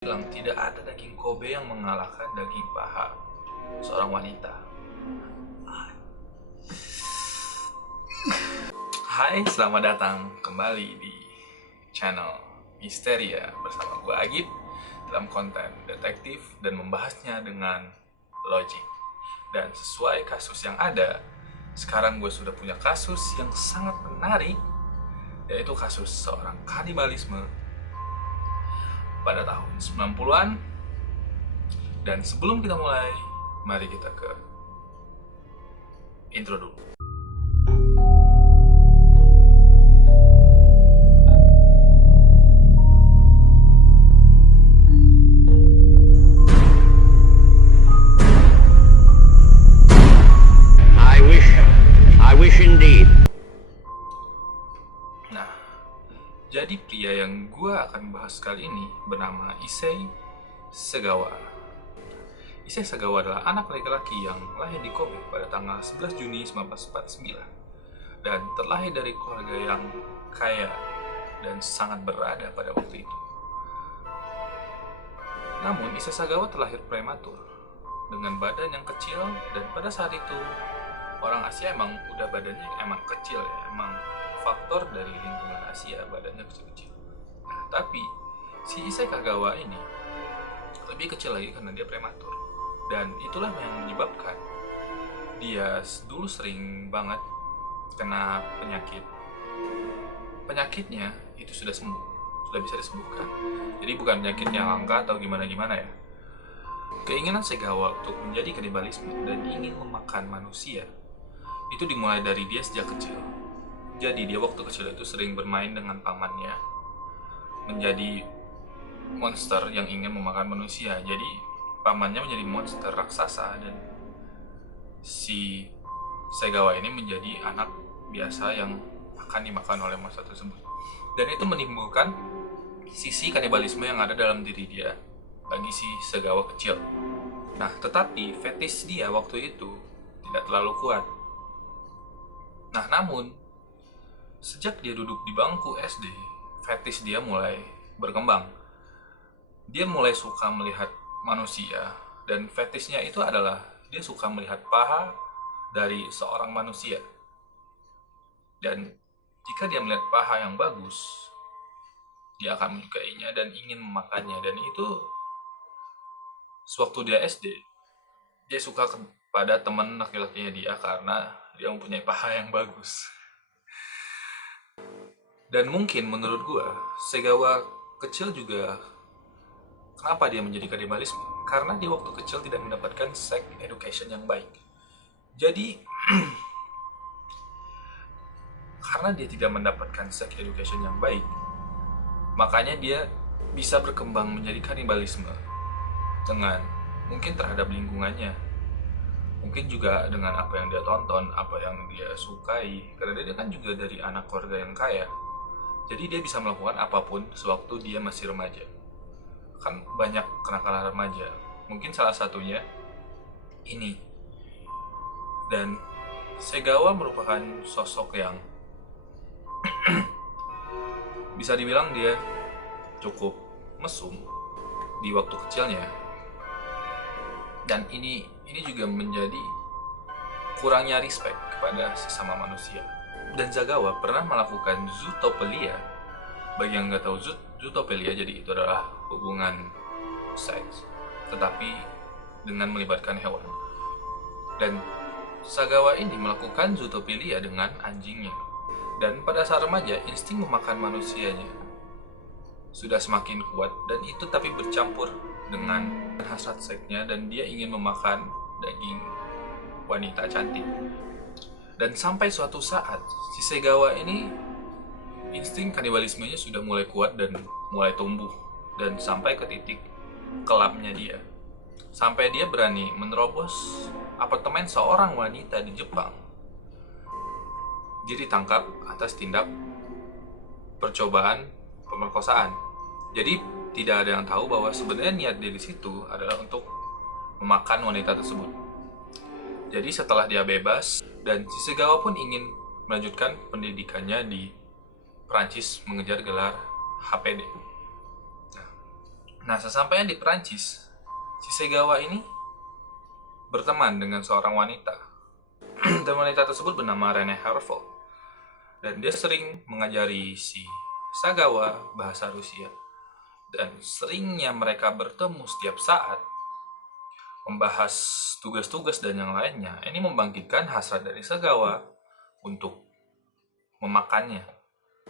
Bilang tidak ada daging Kobe yang mengalahkan daging paha seorang wanita. Hai, selamat datang kembali di channel Misteria bersama gue Agib dalam konten detektif dan membahasnya dengan logik. Dan sesuai kasus yang ada, sekarang gue sudah punya kasus yang sangat menarik, yaitu kasus seorang kanibalisme pada tahun 90-an. Dan sebelum kita mulai, mari kita ke intro dulu. I wish indeed. Nah, jadi pria yang gue akan bahas kali ini bernama Issei Sagawa. Issei Sagawa adalah anak laki-laki yang lahir di Kobe pada tanggal 11 Juni 1949 dan terlahir dari keluarga yang kaya dan sangat berada pada waktu itu. Namun, Issei Sagawa terlahir prematur dengan badan yang kecil, dan pada saat itu orang Asia emang udah badannya emang kecil ya, emang faktor dari lingkungan Asia badannya kecil-kecil. Nah, tapi si Issei Kagawa ini lebih kecil lagi karena dia prematur, dan itulah yang menyebabkan dia dulu sering banget kena penyakit. Penyakitnya itu sudah sembuh, sudah bisa disembuhkan. Jadi bukan penyakit yang langka atau gimana-gimana ya. Keinginan Sagawa untuk menjadi kanibalisme dan ingin memakan manusia itu dimulai dari dia sejak kecil. Jadi dia waktu kecil itu sering bermain dengan pamannya menjadi monster yang ingin memakan manusia. Jadi pamannya menjadi monster raksasa dan si Sagawa ini menjadi anak biasa yang akan dimakan oleh monster tersebut. Dan itu menimbulkan sisi kanibalisme yang ada dalam diri dia bagi si Sagawa kecil. Nah, tetapi fetish dia waktu itu tidak terlalu kuat. Nah, namun sejak dia duduk di bangku SD, fetish dia mulai berkembang. Dia mulai suka melihat manusia, dan fetishnya itu adalah dia suka melihat paha dari seorang manusia. Dan jika dia melihat paha yang bagus, dia akan menyukainya dan ingin memakannya. Dan itu sewaktu dia SD, dia suka kepada teman laki-lakinya dia karena dia mempunyai paha yang bagus. Dan mungkin menurut gua, Sagawa kecil juga kenapa dia menjadi kanibalisme? Karena dia waktu kecil tidak mendapatkan sex education yang baik. Jadi karena dia tidak mendapatkan sex education yang baik, makanya dia bisa berkembang menjadi kanibalisme dengan mungkin terhadap lingkungannya, mungkin juga dengan apa yang dia tonton, apa yang dia sukai, karena dia kan juga dari anak keluarga yang kaya. Jadi dia bisa melakukan apapun sewaktu dia masih remaja. Kan banyak kenakalan remaja, mungkin salah satunya ini. Dan Sagawa merupakan sosok yang bisa dibilang dia cukup mesum di waktu kecilnya. Dan ini juga menjadi kurangnya respect kepada sesama manusia. Dan Sagawa pernah melakukan zootopelia. Bagi yang nggak tahu, zootopelia jadi itu adalah hubungan seks, tetapi dengan melibatkan hewan. Dan Sagawa ini melakukan zootopelia dengan anjingnya. Dan pada saat remaja, insting memakan manusianya sudah semakin kuat, dan itu tapi bercampur dengan hasrat seksnya, dan dia ingin memakan daging wanita cantik. Dan sampai suatu saat, si Sagawa ini insting kanibalismenya sudah mulai kuat dan mulai tumbuh, dan sampai ke titik kelamnya dia. Sampai dia berani menerobos apartemen seorang wanita di Jepang. Dia ditangkap atas tindak percobaan pemerkosaan. Jadi tidak ada yang tahu bahwa sebenarnya niat dia di situ adalah untuk memakan wanita tersebut. Jadi setelah dia bebas, dan si Sagawa pun ingin melanjutkan pendidikannya di Prancis mengejar gelar HPD. Nah, Nah, sesampainya di Perancis, si Segawa ini berteman dengan seorang wanita. Dan wanita tersebut bernama Rene Hervel. Dan dia sering mengajari si Sagawa bahasa Rusia. Dan seringnya mereka bertemu setiap saat, membahas tugas-tugas dan yang lainnya. Ini membangkitkan hasrat dari Sagawa untuk memakannya.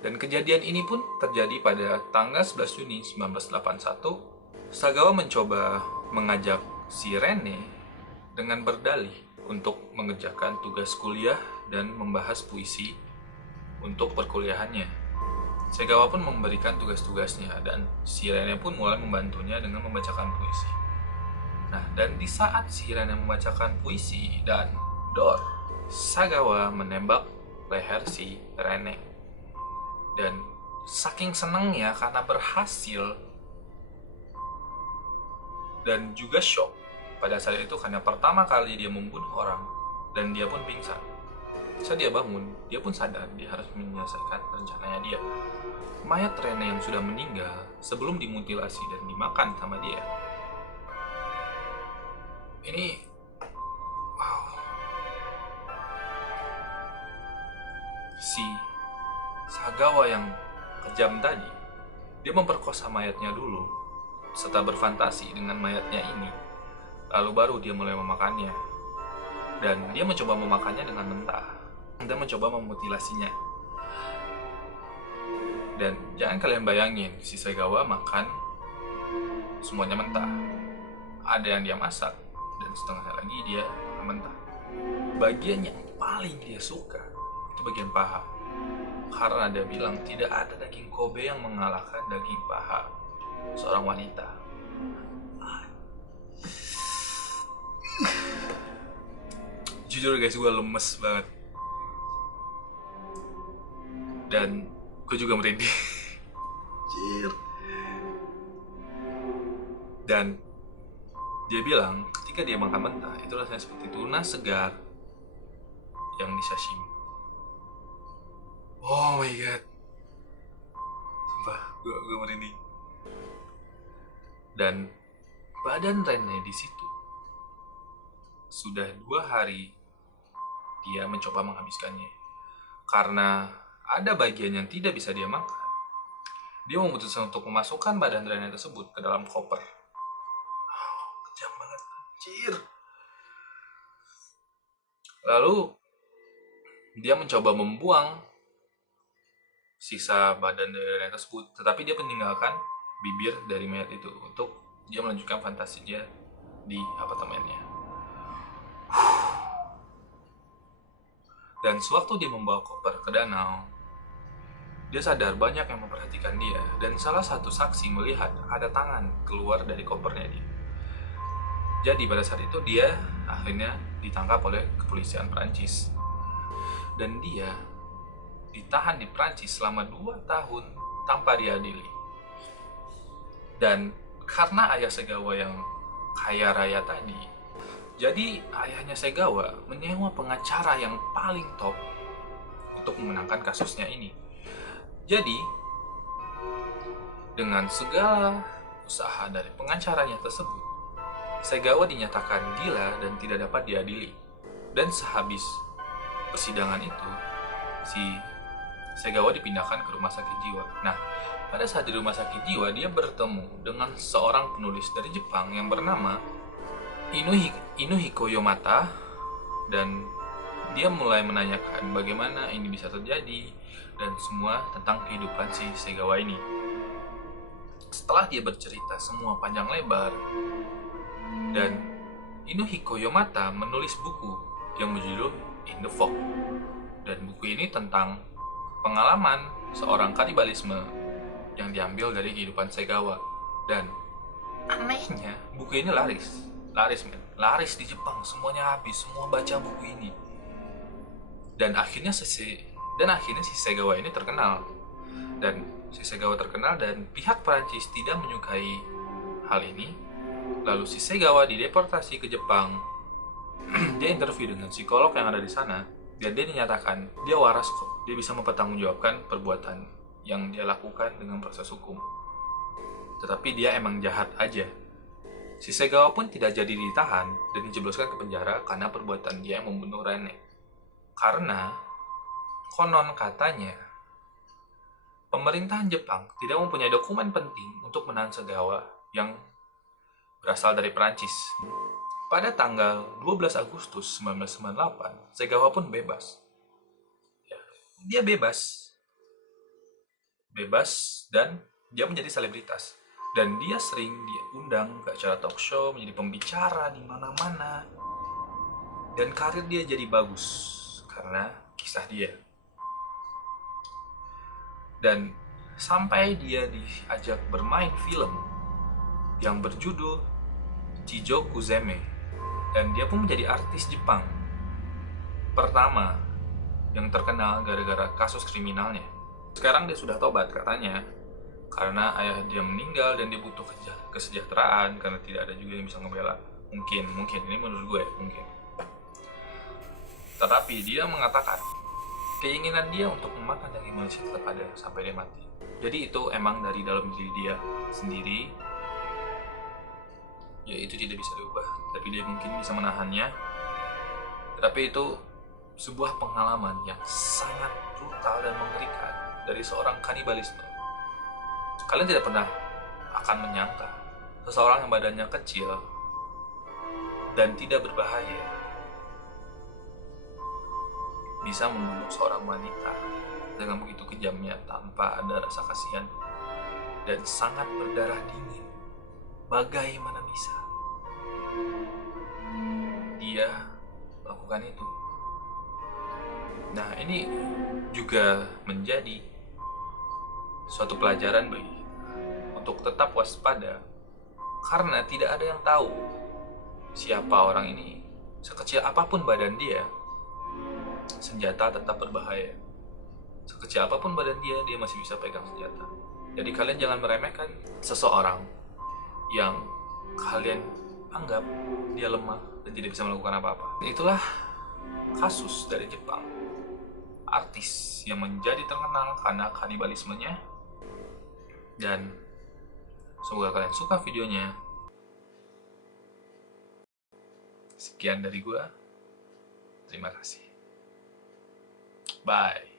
Dan kejadian ini pun terjadi pada tanggal 11 Juni 1981. Sagawa mencoba mengajak si Rene dengan berdalih untuk mengerjakan tugas kuliah dan membahas puisi untuk perkuliahannya. Sagawa pun memberikan tugas-tugasnya dan si Rene pun mulai membantunya dengan membacakan puisi. Nah, dan di saat si Rene membacakan puisi dan Sagawa menembak leher si Rene. Dan saking senangnya karena berhasil dan juga shock pada saat itu karena pertama kali dia membunuh orang dan dia pun pingsan. Saat dia bangun, dia pun sadar dia harus menyelesaikan rencananya dia. Mayat Rene yang sudah meninggal sebelum dimutilasi dan dimakan sama dia. Ini wow. Si Sagawa yang kejam tadi, dia memperkosa mayatnya dulu serta berfantasi dengan mayatnya ini. Lalu baru dia mulai memakannya. Dan dia mencoba memakannya dengan mentah dan mencoba memutilasinya. Dan jangan kalian bayangin si Sagawa makan semuanya mentah. Ada yang dia masak dan setengahnya lagi dia mentah. Bagian yang paling dia suka itu bagian paha. Karena dia bilang tidak ada daging Kobe yang mengalahkan daging paha seorang wanita. Jujur guys, gue lemes banget. Dan gue juga merinding. Dan dia bilang ketika dia makan mentah itu rasanya seperti tuna segar yang disashimi. Oh my god, sumpah gue merinding. Dan badan Rene di situ sudah 2 hari dia mencoba menghabiskannya karena ada bagian yang tidak bisa dia makan. Dia memutuskan untuk memasukkan badan Rene tersebut ke dalam koper. Kejam banget, anjir. Lalu dia mencoba membuang sisa badan dari Rene tersebut, tetapi dia meninggalkan bibir dari mayat itu untuk dia melanjutkan fantasi dia di apartemennya. Dan sewaktu dia membawa koper ke danau, dia sadar banyak yang memperhatikan dia, dan salah satu saksi melihat ada tangan keluar dari kopernya dia. Jadi pada saat itu dia akhirnya ditangkap oleh kepolisian Prancis. Dan dia ditahan di Prancis selama 2 tahun tanpa diadili. Dan karena ayah Sagawa yang kaya raya tadi, jadi ayahnya Sagawa menyewa pengacara yang paling top untuk memenangkan kasusnya ini. Jadi dengan segala usaha dari pengacaranya tersebut, Sagawa dinyatakan gila dan tidak dapat diadili. Dan sehabis persidangan itu, si Sagawa dipindahkan ke rumah sakit jiwa. Nah, pada saat di rumah sakit jiwa, dia bertemu dengan seorang penulis dari Jepang yang bernama Inuhiko Yomata. Dan dia mulai menanyakan bagaimana ini bisa terjadi dan semua tentang kehidupan si Sagawa ini. Setelah dia bercerita semua panjang lebar, dan Inuhiko Yomata menulis buku yang berjudul In the Fog. Dan buku ini tentang pengalaman seorang kanibalisme yang diambil dari kehidupan Sagawa. Dan anehnya buku ini laris di Jepang, semuanya habis, semua baca buku ini. Dan akhirnya si Sagawa ini terkenal. Dan si Sagawa terkenal dan pihak Prancis tidak menyukai hal ini. Lalu si Sagawa dideportasi ke Jepang. Dia interview dengan psikolog yang ada di sana. Dan dia dinyatakan dia waras kok, dia bisa mempertanggungjawabkan perbuatan yang dia lakukan dengan proses hukum. tetapi dia emang jahat aja. Si Segawa pun tidak jadi ditahan dan dijebloskan ke penjara karena perbuatan dia yang membunuh Rene. Karena konon katanya pemerintahan Jepang tidak mempunyai dokumen penting untuk menahan Segawa yang berasal dari Perancis. Pada tanggal 12 Agustus 1998, Segawa pun bebas. Ya, dia bebas dan dia menjadi selebritas. Dan dia sering diundang ke acara talk show, menjadi pembicara di mana-mana. Dan karir dia jadi bagus karena kisah dia. Dan sampai dia diajak bermain film yang berjudul Chijoku Zeme. Dan dia pun menjadi artis Jepang pertama yang terkenal gara-gara kasus kriminalnya. Sekarang dia sudah tobat katanya, karena ayah dia meninggal dan dia butuh kesejahteraan karena tidak ada juga yang bisa ngebela. Mungkin ini menurut gue mungkin. Tetapi dia mengatakan keinginan dia untuk memakan daging manusia tetap ada sampai dia mati. Jadi itu emang dari dalam diri dia sendiri. Ya itu tidak bisa diubah, tapi dia mungkin bisa menahannya. Tetapi itu sebuah pengalaman yang sangat brutal dan mengerikan dari seorang kanibalisme. Kalian tidak pernah akan menyangka seseorang yang badannya kecil dan tidak berbahaya bisa membunuh seorang wanita dengan begitu kejamnya tanpa ada rasa kasihan dan sangat berdarah dingin. Bagaimana bisa dia melakukan itu? Nah, ini juga menjadi suatu pelajaran bagi untuk tetap waspada, karena tidak ada yang tahu siapa orang ini. Sekecil apapun badan dia, senjata tetap berbahaya. Sekecil apapun badan dia, dia masih bisa pegang senjata. Jadi kalian jangan meremehkan seseorang yang kalian anggap dia lemah dan tidak bisa melakukan apa-apa. Itulah kasus dari Jepang, artis yang menjadi terkenal karena kanibalismenya. Dan semoga kalian suka videonya. Sekian dari gua. Terima kasih. Bye.